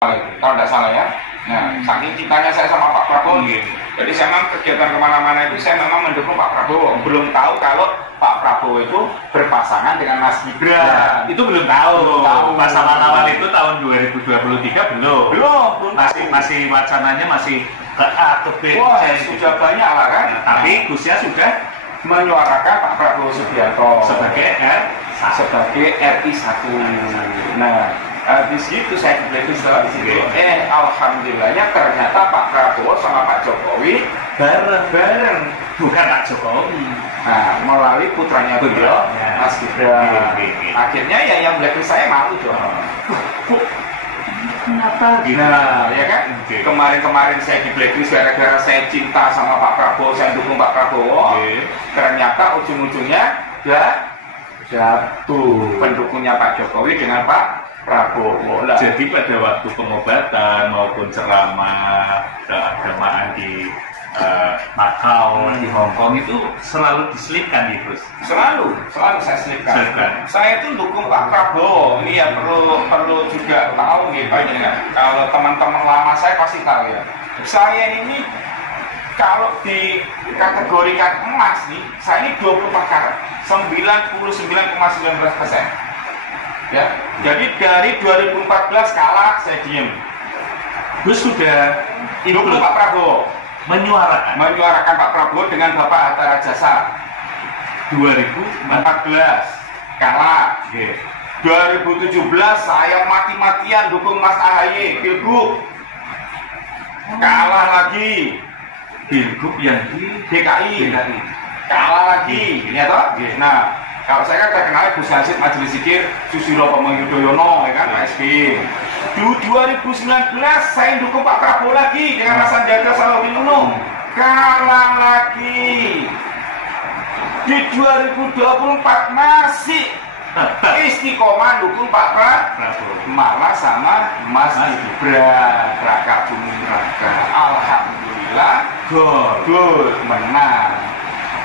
kalau tidak salah ya. Nah, saking cintanya saya sama Pak Prabowo gitu. Jadi saya memang kegiatan kemana-mana itu saya memang mendukung Pak Prabowo. Belum tahu kalau Pak Prabowo itu berpasangan dengan Mas Gibran. Ya, itu belum tahu. Pas awal-awal itu tahun 2023 belum. Masih wacananya masih ke A ke B. Wah, sudah banyak lah kan. Nah, tapi Gusya sudah menyuarakan Pak Prabowo Subianto sebagai RI 1. Nah, habis itu saya dibeli setelah di situ. Alhamdulillahnya ternyata Pak Prabowo sama Pak Jokowi bareng. Bukan Pak Jokowi. Nah, melalui putranya beliau, Mas Gibran. Akhirnya ya yang blacklist saya malu dong. Kenapa? Nah, ya kan? Kemarin saya di blacklist gara-gara saya cinta sama Pak Prabowo, saya dukung Pak Prabowo. Ternyata ujung-ujungnya jatuh pendukungnya Pak Jokowi dengan Pak Prabowo. Jadi pada waktu pengobatan maupun ceramah keagamaan di Macau, di Hong Kong itu selalu diselipkan gitu. Selalu saya selipkan. Saya itu dukung Pak Prabowo. Ini ya perlu juga tahu gitu ya. Kalau teman-teman lama saya pasti tahu ya. Saya ini kalau dikategorikan emas nih, saya ini 24 karat, 99,19%. Ya, jadi dari 2014 kalah saya diem. Gus sudah dukung Pak Prabowo, menyuarakan Pak Prabowo dengan Bapak Hatta Rajasa. 2014 kalah. 2017 saya mati-matian dukung Mas AHY Pilgub, kalah lagi. Pilgub yang di DKI kalah lagi, ya toh? Nah, kalau saya kan terkenal Gus Hasid Majelis Zikir Susilo Bambang Yudhoyono, ya kan, Pak SBY. Di 2019 saya dukung Pak Prabowo lagi dengan Mas Sandiaga Salahuddin Uno, kalah lagi. Di 2024 masih istiqomah dukung Pak Prabowo, malah sama Mas Gibran Raka Buming Raka. Alhamdulillah gol menang.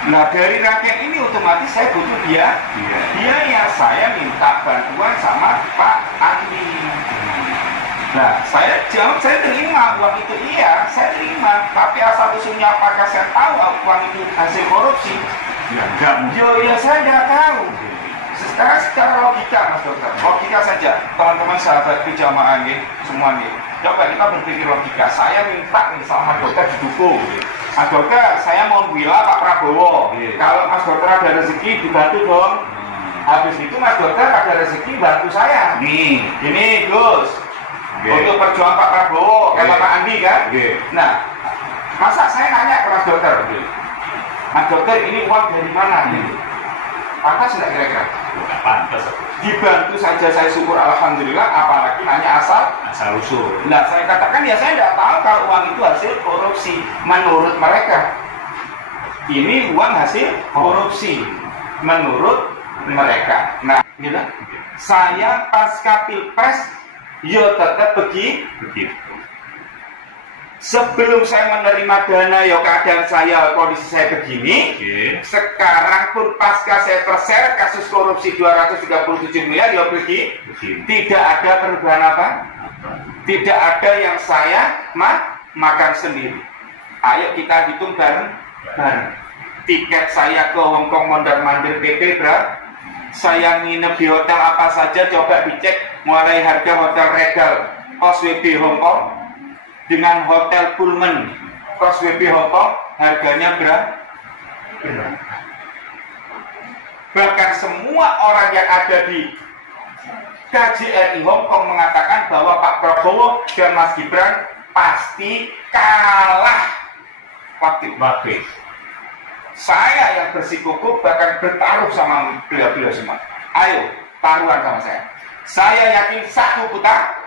Nah, dari rakyat ini otomatis saya butuh biaya. Saya minta bantuan sama Pak Andi. Nah, saya jawab, saya terima uang itu, iya saya terima, tapi asal usulnya apakah saya tahu uang itu hasil korupsi? Ya enggak. Ya saya nggak tahu. Sekarang secara logika, Mas Dokter, logika saja, teman-teman sahabat jamaah nih, semua nih, coba kita berpikir logika. Saya minta sama Mas Dokter didukung. Mas Dokter, saya mau bela Pak Prabowo. Kalau Mas Dokter ada rezeki, dibantu dong. Habis itu Mas Dokter ada rezeki, bantu saya. Ini Gus, untuk perjuangan Pak Prabowo, kata Pak Andi kan. Nah, masa saya nanya ke Mas Dokter, Mas Dokter ini uang dari mana? Pantas nggak kira-kira? Nggak pantas. Dibantu saja saya syukur alhamdulillah, apalagi nanya asal usul. Nah, saya katakan ya saya nggak tahu kalau uang itu hasil korupsi. Menurut mereka ini uang hasil korupsi menurut mereka. Nah, gitu. Saya pasca pilpres ya tetap begitu. Sebelum saya menerima dana, ya keadaan saya, kondisi saya begini. Sekarang pun pasca saya terseret kasus korupsi 237 miliar, ya begini. Tidak ada perubahan apa? Tidak ada yang saya makan sendiri. Ayo kita hitung bareng. Tiket saya ke Hong Kong mondar-mandir PP berapa? Saya nginep di hotel apa saja, coba dicek. Mulai harga hotel Regal Kos WB Hong Kong dengan hotel Pullman Kos WB Hong Kong, harganya berapa? Bahkan semua orang yang ada di KJRI Hong Kong mengatakan bahwa Pak Prabowo dan Mas Gibran pasti kalah waktu. Saya yang bersikukuh bahkan bertaruh sama beliau-beliau semua. Ayo, taruhan sama saya. Saya yakin satu putar.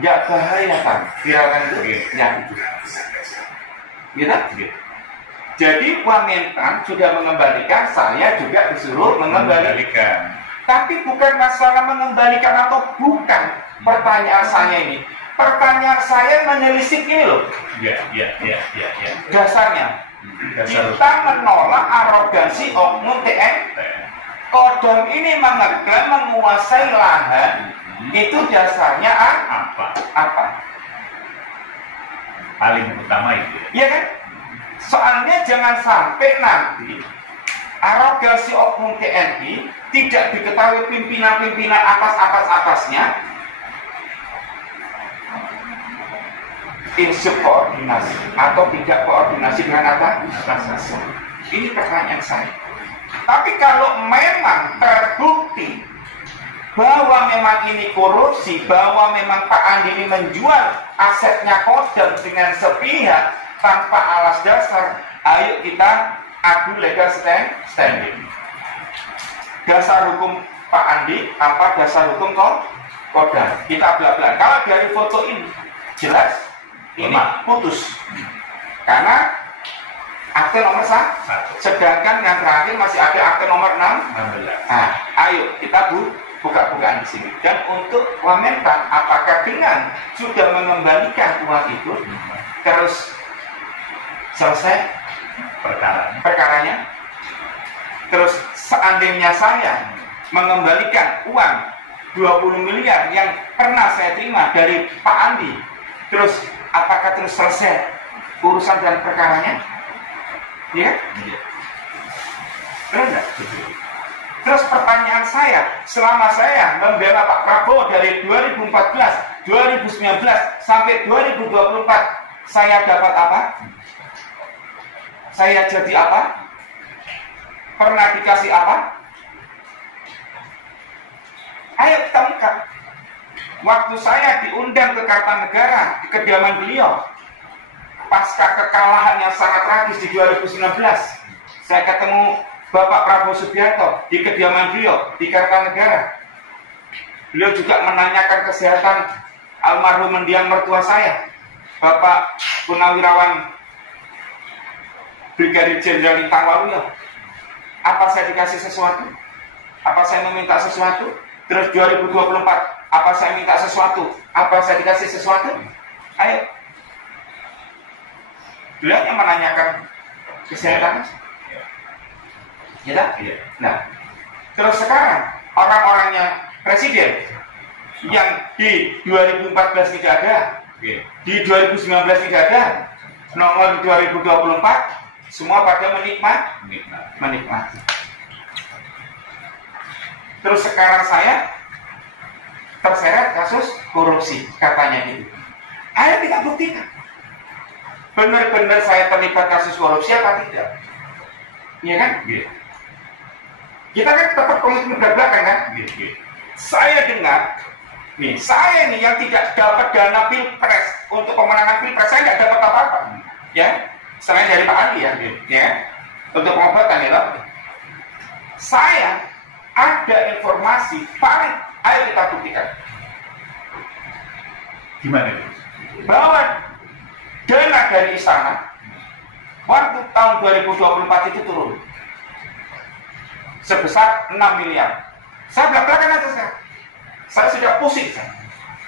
Nggak bahaya kan? Viralkan itu? Ya. Gitu? Jadi Wamentan sudah mengembalikan, saya juga disuruh mengembalikan. Tapi bukan masalah mengembalikan atau bukan. Pertanyaan saya menelisik ini loh. Ya. Dasarnya. Kita menolak arogansi oknum TN. Kodam ini mengeklaim menguasai lahan Itu dasarnya apa? Paling utama itu. Iya kan? Soalnya jangan sampai nanti arogasi oknum TNI tidak diketahui pimpinan-pimpinan atasnya insubordinasi atau tidak koordinasi dengan atas. Ini pertanyaan saya. Tapi kalau memang terbukti bahwa memang ini korupsi, bahwa memang Pak Andi ini menjual asetnya Kodam dengan sepihak tanpa alas dasar, ayo kita adu legal standing. Dasar hukum Pak Andi apa dasar hukum Kodam? Kita belak-belak. Kalau dari foto ini jelas ini putus karena akte nomor 1, sedangkan yang terakhir masih ada akte nomor 16. Nah, ayo kita buka-bukaan di sini. Dan untuk komentar apakah dengan sudah mengembalikan uang itu terus selesai perkaranya, terus seandainya saya mengembalikan uang 20 miliar yang pernah saya terima dari Pak Andi, terus apakah terus selesai urusan dan perkaranya? Ya? Benar? Terus pertanyaan saya, selama saya membela Pak Prabowo dari 2014, 2019 sampai 2024, saya dapat apa? Saya jadi apa? Pernah dikasih apa? Ayo kita ungkap. Waktu saya diundang ke Kartanegara, di kediaman beliau, pasca kekalahan yang sangat tragis di 2019, saya ketemu Bapak Prabowo Subianto di kediaman beliau di Kartanegara. Beliau juga menanyakan kesehatan almarhum mendiang mertua saya, Bapak Purnawirawan Brigadir Jenderal Lintang Waluyo. Apa saya dikasih sesuatu? Apa saya meminta sesuatu? Terus 2024, apa saya minta sesuatu? Apa saya dikasih sesuatu? Ayo. Beliau yang menanyakan kesehatan. Ya, ya. Nah, terus sekarang orang-orangnya presiden yang di 2014 tidak ada, di 2019 tidak ada, nomor 2024 semua pada menikmati. Terus sekarang saya terseret kasus korupsi, katanya gitu. Ayo kita buktikan. Benar-benar saya terlibat kasus korupsi apa tidak? Iya kan? Gitu. Kita kan tetap komitmen belakang kan? Gitu. Saya dengar, saya nih yang tidak dapat dana pilpres untuk pemenangan pilpres, saya nggak dapat apa-apa, ya. Selain dari Pak Andi ya, untuk pengobatan ya, saya ada informasi paling, ayo kita buktikan. Gimana itu? Bahwa dana dari istana waktu tahun 2024 itu turun sebesar 6 miliar. Saya belak-belakan aja saya sudah pusing.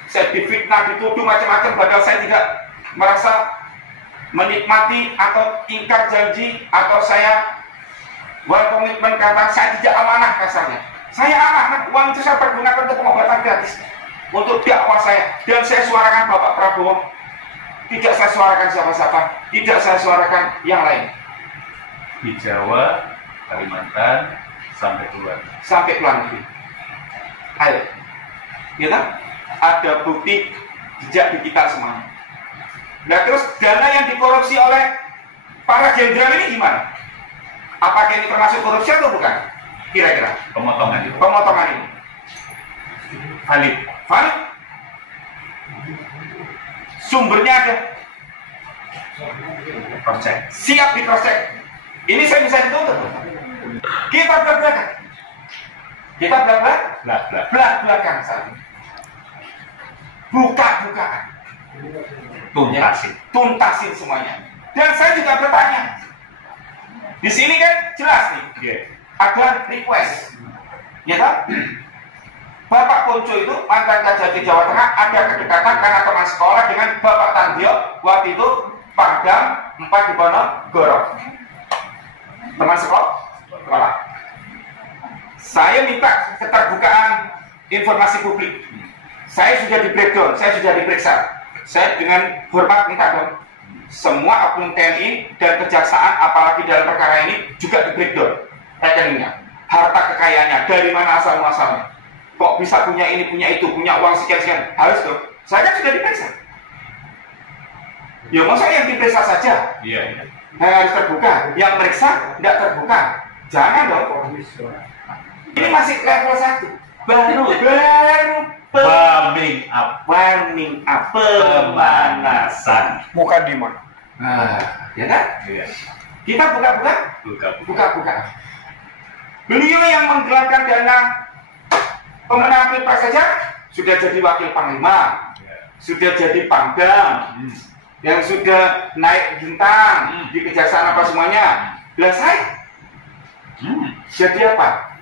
Saya difitnah, dituduh macam-macam, padahal saya tidak merasa menikmati atau ingkar janji, atau saya berkomitmen karena saya tidak amanah kasarnya. Saya amanah, uang itu saya pergunakan untuk pengobatan gratis, untuk dakwah saya, dan saya suarakan Bapak Prabowo. Tidak saya suarakan siapa-siapa, tidak saya suarakan yang lain. Di Jawa, Kalimantan, sampai keluar negeri. Ayo, kita ada bukti jejak di kita semuanya. Nah terus dana yang dikorupsi oleh para jenderal ini gimana? Apakah ini termasuk korupsi atau bukan? Kira-kira pemotongan ini valid? Sumbernya ada, proses siap diproses. Ini saya bisa dituntut. Kita belak-belakan saat ini. Buka-bukaan. Tuntasin semuanya. Dan saya juga bertanya. Di sini kan jelas nih, ada request. Ya kan? Bapak Ponco itu mantan Kajati Jawa Tengah, ada kedekatan karena teman sekolah dengan Bapak Tandio waktu itu Pangdam 4 di Ponorogo. Teman sekolah. Saya minta keterbukaan informasi publik. Saya sudah di breakdown, saya sudah diperiksa. Saya dengan hormat minta dong, semua oknum TNI dan kejaksaan apalagi dalam perkara ini juga di breakdown rekeningnya, harta kekayaannya, dari mana asal muasalnya, kok bisa punya ini, punya itu, punya uang sekian-sekian, harus dong. Saya kan sudah diperiksa. Ya masa yang diperiksa saja? Iya. Harus terbuka, yang meriksa tidak terbuka, jangan dong. Ini masih level 1, baru Warming up. pemanasan. Muka di mana? Nah, ya kan? Iya. Kita buka-buka. Beliau yang menggelarkan dana pemenang pilpres saja sudah jadi wakil panglima, sudah jadi pangdam, yang sudah naik bintang di kejaksaan apa semuanya. Lah saya jadi apa?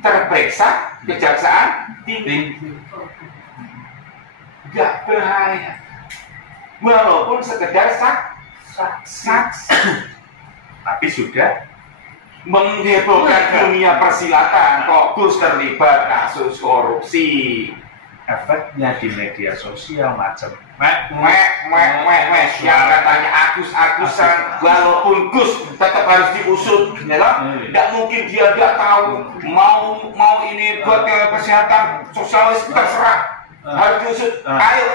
Terperiksa kejaksaan tinggi. Gak bahaya, walaupun sekedar saksi, tapi sudah menghebohkan dunia persilatan. Kok Gus terlibat kasus korupsi, Efeknya di media sosial macam yang katanya Agus-Agusan, walaupun Gus tetap harus diusut, ya kan? Tidak mungkin dia tidak tahu mau ini buat kesehatan sosialis, terserah, harus diusut. Ayo,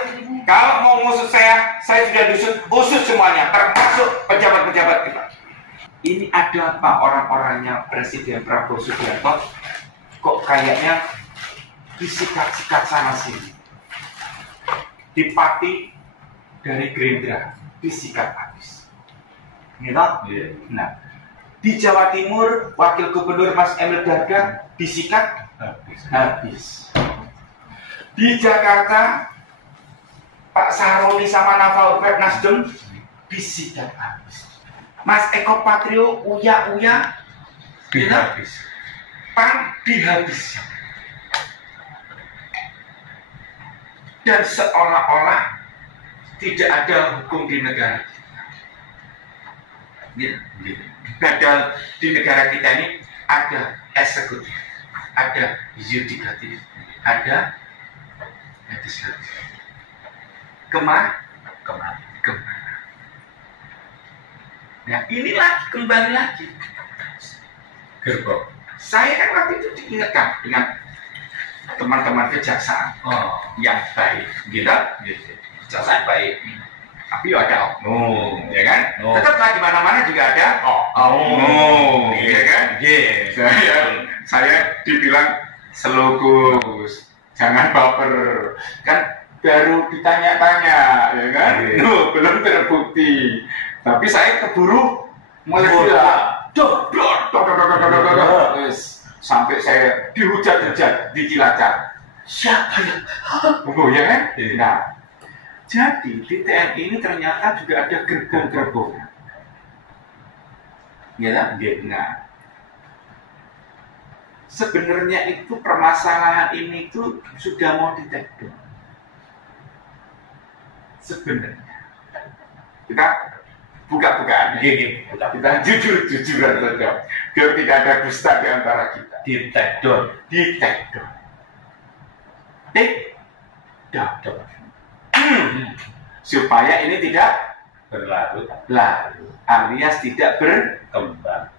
kalau mau ngusut saya sudah usut semuanya, termasuk pejabat-pejabat kita. Ini ada apa orang-orangnya Presiden Prabowo Subianto kok kayaknya disikat-sikat sana sini, dipati dari Gerindra disikat habis. Gitu? Nah, di Jawa Timur Wakil Gubernur Mas Emil Dardak disikat habis. Di Jakarta Pak Saroni sama Naval Nasdem disikat habis. Mas Eko Patrio uya-uya dihabis. PAN dihabis. Dan seolah-olah tidak ada hukum di negara kita. Padahal di negara kita ini ada eksekutif, ada yudikatif, ada legislatif. Kemana? Nah inilah kembali lagi Gerbong. Saya kan waktu itu diingatkan dengan teman-teman kejaksaan yang baik, gitu. Kejaksaan baik, tapi ada oknum, ya kan? Tetaplah di mana-mana juga ada oknum, ya kan? Saya dibilang selogus, jangan baper, kan baru ditanya-tanya, ya kan? Belum terbukti, tapi saya keburu meledak. Sampai saya dihujat-hujat di Cilacap. Siapa ya? Ya kan? Nah, jadi di TNI ini ternyata juga ada gerbong-gerbong. Ya kan? Nah, sebenarnya itu permasalahan ini itu sudah mau di-take down. Sebenarnya kita buka-bukaan, kita jujur-jujuran saja, biar tidak ada dusta di antara kita. Di take down. Supaya ini tidak berlarut, alias tidak berkembang.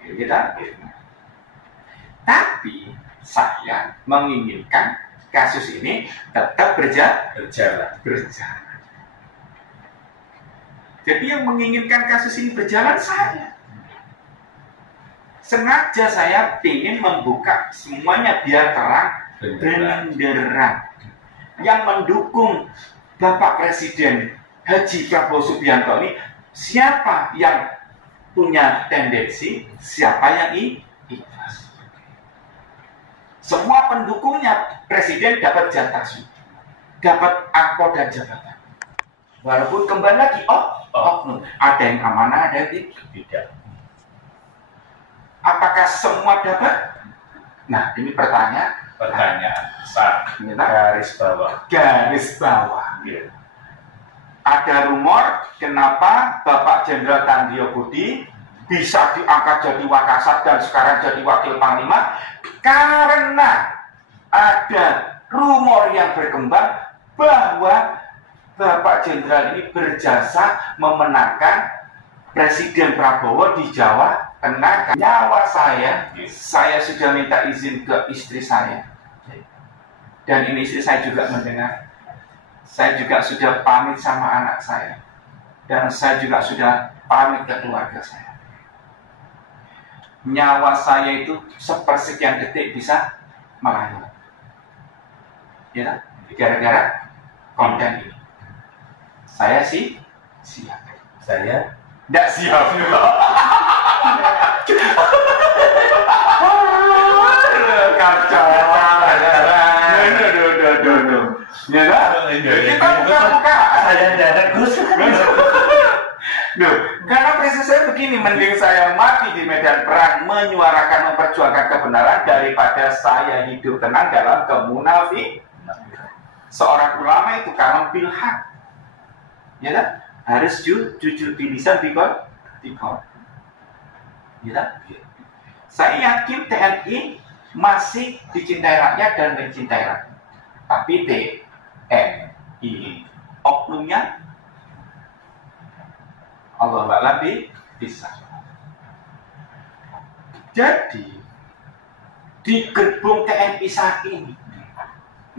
Kita. Tapi saya menginginkan kasus ini tetap berjalan. Jadi yang menginginkan kasus ini berjalan saya. Sengaja saya ingin membuka semuanya biar terang benderang. Yang mendukung Bapak Presiden Haji Prabowo Subianto ini, siapa yang punya tendensi, siapa yang ikhlas. Semua pendukungnya Presiden dapat jatah, dapat angpau dan jabatan. Walaupun kembali lagi, ada yang amanah, ada yang tidak. Apakah semua dapat? Nah, ini pertanyaan Besar. Garis bawah. Ya. Ada rumor kenapa Bapak Jenderal Tandrio Budi bisa diangkat jadi Wakasat dan sekarang jadi Wakil Panglima karena ada rumor yang berkembang bahwa Bapak Jenderal ini berjasa memenangkan Presiden Prabowo di Jawa Tengah. Nyawa saya sudah minta izin ke istri saya. Dan ini istri saya juga mendengar. Saya juga sudah pamit sama anak saya. Dan saya juga sudah pamit ke keluarga saya. Nyawa saya itu sepersekian detik bisa melayang. Ya, gara-gara konten ini. Saya sih siap. Saya tidak siap. Kacau. Ya kan? Kita buka-buka. saya dadak Gus. Loh, karena prinsip saya begini, mending saya mati di medan perang menyuarakan, memperjuangkan kebenaran daripada saya hidup tenang dalam kemunafikan. Seorang ulama itu kalau bilhaq, ya kan? Harus jujur di lisan, di qaul. Ya kan? Saya yakin TNI masih dicintai rakyat dan mencintai rakyat. Tapi TNI oknumnya Allah lebih bisa. Jadi di gerbong TNI saat ini,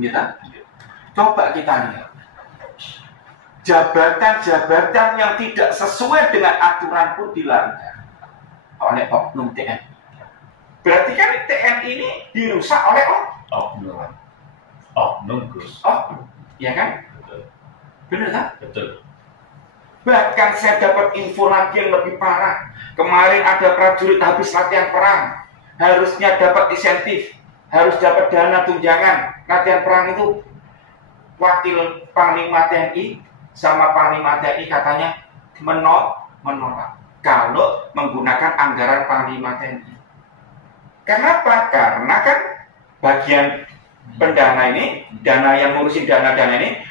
gitu? Coba kita lihat jabatan-jabatan yang tidak sesuai dengan aturan pun dilanggar oleh oknum TNI. Berarti kan TNI ini dirusak oleh oknum Gus. Ya kan? Betul. Benar kan? Betul. Bahkan saya dapat info lagi yang lebih parah. Kemarin ada prajurit habis latihan perang, harusnya dapat insentif, harus dapat dana tunjangan. Latihan perang itu wakil Panglima TNI sama Panglima TNI katanya menolak kalau menggunakan anggaran Panglima TNI. Kenapa? Karena kan bagian pendana ini, dana yang ngurusin dana-dana ini,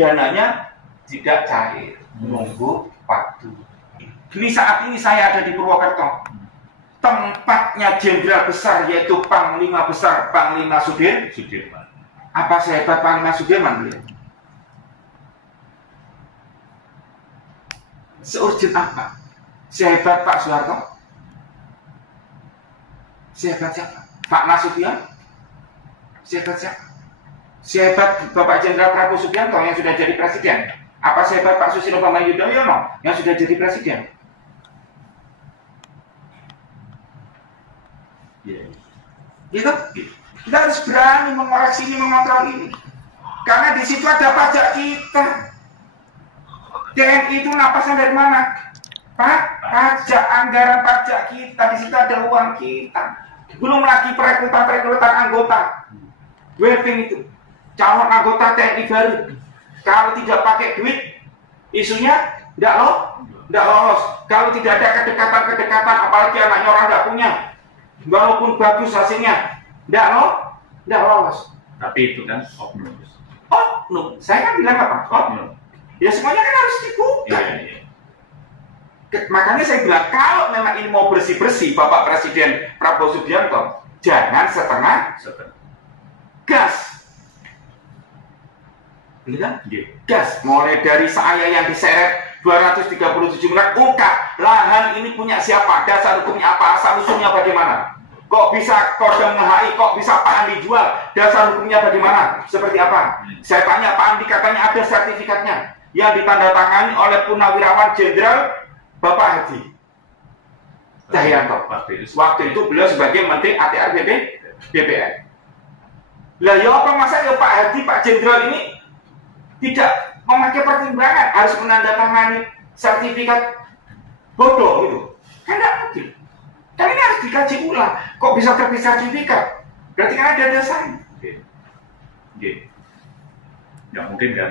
dananya tidak cair, menunggu waktu. Ini saat ini saya ada di Purwokerto, tempatnya jenderal besar yaitu Panglima Besar Panglima Sudirman. Apa sehebat Panglima Sudirman beliau? Seurgent apa? Sehebat Pak Soeharto? Sehebat siapa? Pak Nasution? Sehebat siapa? Sehebat Bapak Jenderal Prabowo Subianto yang sudah jadi presiden? Apa sehebat Pak Susilo Bambang Yudhoyono yang sudah jadi presiden? Gitu? Kita harus berani mengoreksi ini, mengontrol ini. Karena di situ ada pajak kita. TNI itu napasnya dari mana? Pajak, anggaran pajak kita. Di situ ada uang kita. Belum lagi perekrutan anggota. Wedding itu. Calon anggota TNI baru. Kalau tidak pakai duit, isunya tidak lolos. Kalau tidak ada kedekatan, apalagi anaknya orang tidak punya, walaupun bagus hasilnya, tidak lolos. Tapi itu kan oknum. Saya kan bilang apa? Oknum. Ya semuanya kan harus dibuka. Iya. Makanya saya bilang kalau memang ini mau bersih-bersih Bapak Presiden Prabowo Subianto, jangan setengah gas. Gas. Mulai dari saya yang diseret 237 miliar, ungkap lahan ini punya siapa, dasar hukumnya apa, asal usulnya bagaimana, kok bisa Kodam HI, kok bisa Pak Andi jual, dasar hukumnya bagaimana, seperti apa. Saya tanya Pak Andi, katanya ada sertifikatnya yang ditandatangani oleh Purnawirawan Jenderal Bapak Hadi Cahyanto. Waktu itu beliau sebagai Menteri ATR BPN. Lah ya apa masa ya Pak Hadi, Pak Jenderal ini tidak memakai pertimbangan, harus menandatangani sertifikat bodoh gitu. Kan tidak mungkin. Kan ini harus dikaji ulang. Kok bisa terbit sertifikat? Berarti kan ada dasarnya. Ya mungkin kan.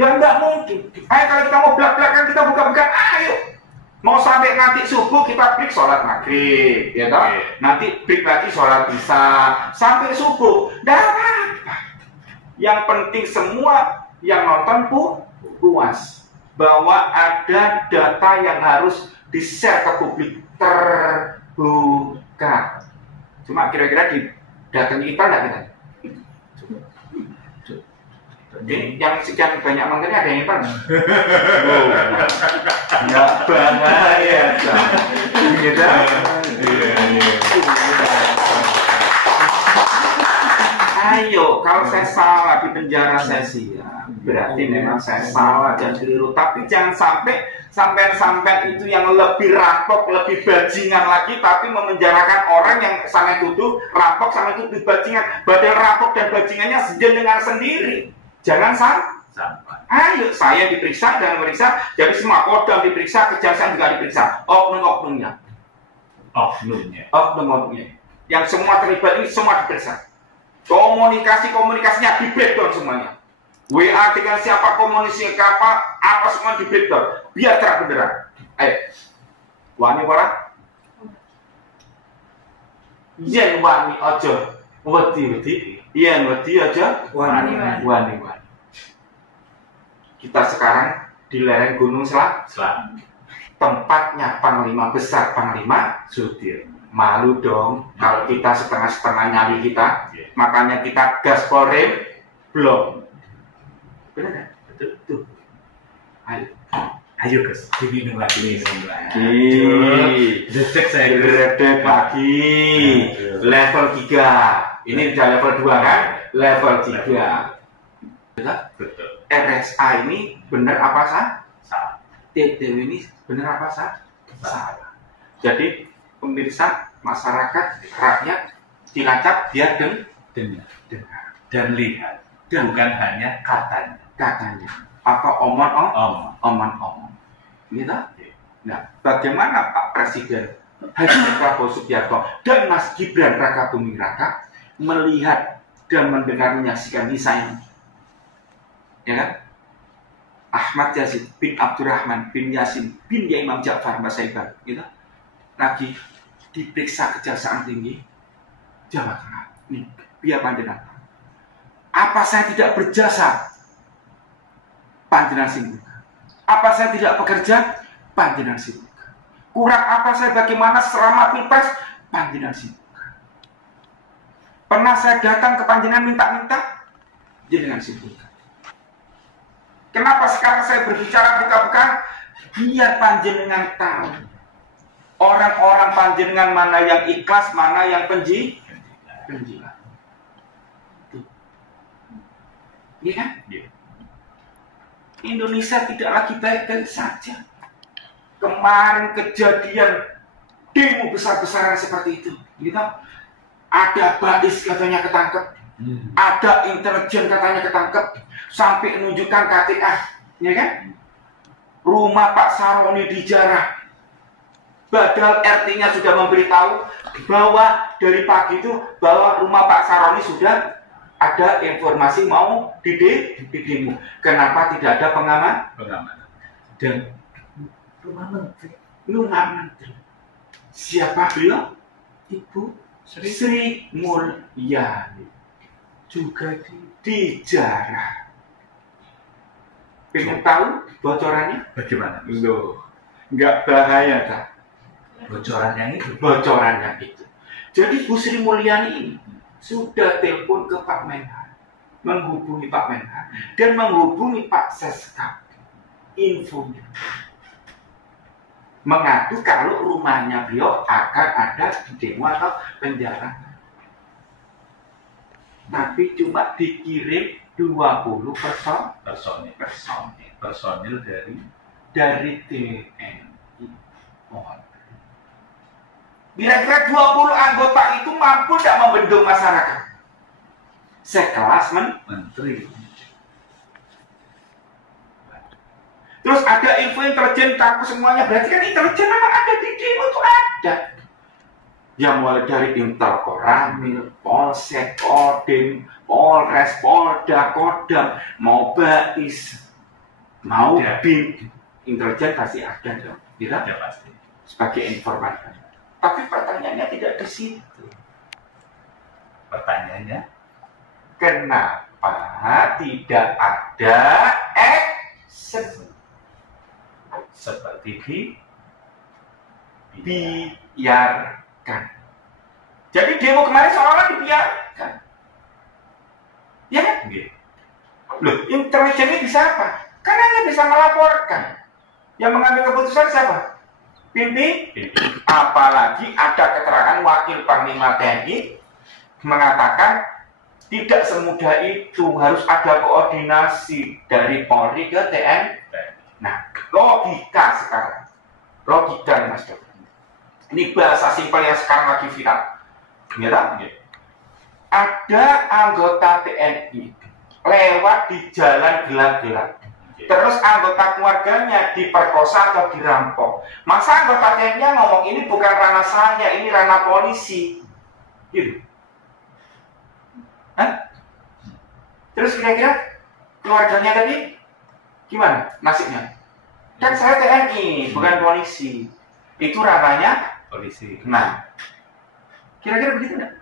Ya tidak mungkin. Ayo kalau kita mau belak-belakan, kita buka-buka, ayo. Mau sampai nanti subuh kita break sholat maghrib, ya toh? Nanti break lagi sholat isya sampai subuh. Tidak apa-apa. Yang penting semua yang nonton puas bahwa ada data yang harus di-share ke publik terbuka. Cuma kira-kira di datanya kita enggak kita? Ini yang sekian banyak menteri ada yang hitam. Oh, ya bahaya, gitu. Ayo, kalau saya salah di penjara saya siap. Berarti memang saya salah dan keliru. Tapi jangan sampai itu yang lebih rampok, lebih bajingan lagi, tapi memenjarakan orang yang sama tuduh rampok sama tuduh bajingan. Badal rampok dan bajingannya sejenengan sendiri. Jangan sampai. Ayo, saya diperiksa dan memeriksa. Jadi semua kodam diperiksa, kejaksaan juga diperiksa. Oknum-oknumnya. Yang semua terlibat ini semua diperiksa. Komunikasinya di breakdown semuanya. WA dengan siapa, komunikasi apa semua di breakdown. Biar terang benderang. Ayo, wani ora? Yen wani aja wedi. Yen wedi aja wani. Kita sekarang di lereng Gunung Selatan. Tempatnya Panglima Besar, Panglima Sudirman. Malu dong kalau kita setengah-setengah nyali kita. Makanya kita gas Polrem belum. Benar? Betul. Ayo guys, diminum lagi. Dedek lagi. Level 3. Ini udah level 2 kan? Level 3. Betul. RSA ini benar apa salah? TTW ini benar apa salah? Jadi pemirsa, masyarakat, rakyat dilacak biar dengar dan lihat, bukan hanya katanya atau omong. Gitu? Nah, bagaimana Pak Presiden Haji Prabowo Subianto dan Mas Gibran Raka Buming Raka melihat dan mendengar menyaksikan kisah ini? Ya kan? Ahmad Yazid bin Abdurrahman bin Yasin bin Imam Ja'far Masaiban, gitu? Lagi diperiksa Kejaksaan Tinggi Jawa Tengah. Nih, biar panjenengan. Apa saya tidak berjasa? Panjenengan simpulkan. Apa saya tidak bekerja? Panjenengan simpulkan. Kurang apa saya bagaimana selama Pilpres? Panjenengan simpulkan. Pernah saya datang ke panjenengan minta-minta? Jenengan simpulkan. Kenapa sekarang saya berbicara buka-buka? Biar panjenengan tahu orang-orang panjenengan mana yang ikhlas, mana yang penjilat. Iya kan? Indonesia tidak lagi baik-baik saja. Kemarin kejadian demo besar-besaran seperti itu, gitu. Ada Bais katanya ketangkep, ada intelijen katanya ketangkep, sampai menunjukkan KTA, ya kan? Rumah Pak Saroni dijarah. Padahal RT-nya sudah memberitahu bahwa dari pagi itu bahwa rumah Pak Saroni sudah ada informasi mau didemo. Kenapa tidak ada pengamanan? Dan rumah menteri. Siapa beliau? Ibu Sri Mulyani juga dijarah. Pengen tahu bocorannya? Bagaimana? Loh, nggak bahaya tak? Bocorannya itu. Jadi Bu Sri Mulyani ini sudah telepon ke Pak Menhan, menghubungi Pak Menhan dan menghubungi Pak Seskap. Infonya mengaku kalau rumahnya beliau akan ada demo atau penjara. Tapi cuma dikirim 20 personil dari TNI. Kira-kira 20 anggota itu mampu tidak membendung masyarakat? Sekelas menteri. Terus ada info intelijen takut semuanya, berarti kan intelijen memang ada di demo itu ada. Ya mulai dari Intel Koramil, Polsek, Kodim, Polres, Polda, Kodam, mau Bais, mau BIM, intelijen pasti ada dong, tidak? Ya pasti. Sebagai informasi. Tapi pertanyaannya tidak di situ. Pertanyaannya, kenapa tidak ada action? Seperti dibiarkan. Jadi demo kemarin seolah-olah dibiarkan. Ya kan? Loh, intelijen ini bisa apa? Karena dia bisa melaporkan. Yang mengambil keputusan siapa? Pimpinan. Apalagi ada keterangan Wakil Panglima TNI mengatakan tidak semudah itu, harus ada koordinasi dari Polri ke TNI. Nah, logika sekarang, logika nih Mas Dok. Ini bahasa simpel yang sekarang lagi viral. Ya tak? Ada anggota TNI lewat di jalan gelap-gelap. Terus anggota keluarganya diperkosa atau dirampok. Masa anggota TNI ngomong ini bukan ranah saya, ini ranah polisi. Gitu. Hah? Terus kira-kira keluarganya tadi gimana nasibnya? Kan saya TNI, bukan polisi. Itu ranahnya polisi. Nah, kira-kira begitu enggak?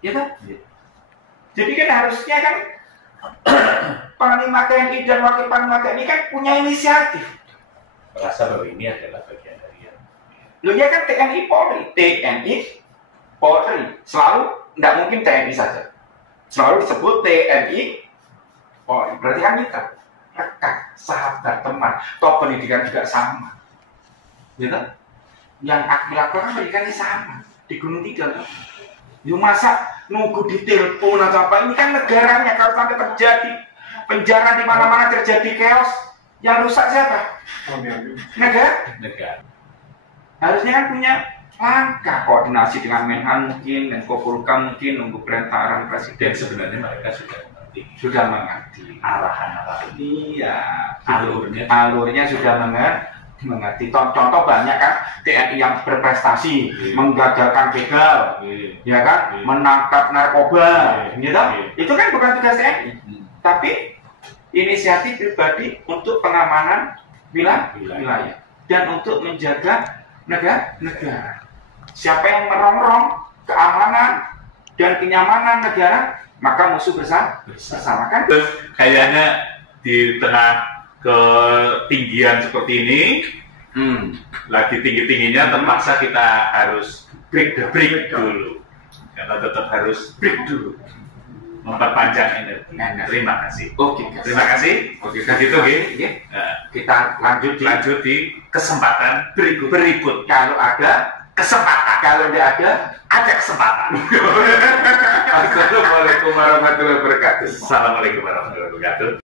Ya kan? Jadi kan harusnya kan Panglima TNI dan Wakil Panglima TNI kan punya inisiatif. Merasa bahwa ini adalah bagian dari yang Loh ya kan TNI Polri, selalu nggak mungkin TNI saja. Selalu disebut TNI Polri. Berarti kan kita rekan, sahabat, teman. Toh pendidikan juga sama. Gitu? Yang akhlak kan pendidikannya sama. Di Gunung Kidul. Yuk masa nunggu ditelepon atau apa? Ini kan negaranya. Kalau sampai terjadi penjara di mana-mana terjadi chaos, yang rusak siapa? Negara. Harusnya kan punya langkah koordinasi dengan Menhan mungkin, Menko Polhukam mungkin, nunggu perintah presiden. Dan sebenarnya mereka Sudah mengerti arahan-arahan. Iya, alurnya sudah mengerti. Contoh banyak kan TNI yang berprestasi, menggagalkan begal, ya kan, menangkap narkoba, gitu. Itu kan bukan tugas TNI, tapi inisiatif pribadi untuk pengamanan wilayah dan untuk menjaga negara. Siapa yang merongrong keamanan dan kenyamanan negara, maka musuh bersama kan? Terus kayaknya di tengah ketinggian seperti ini, lagi tinggi-tingginya terpaksa kita harus break dulu. Karena tetap harus break dulu. Memperpanjang energi. Terima kasih. Oke. Terima kasih. Oke, gitu, Kita lanjut di kesempatan berikut. Kalau ada kesempatan, kalau tidak ada kesempatan. Assalamualaikum warahmatullahi wabarakatuh. Assalamualaikum warahmatullahi wabarakatuh.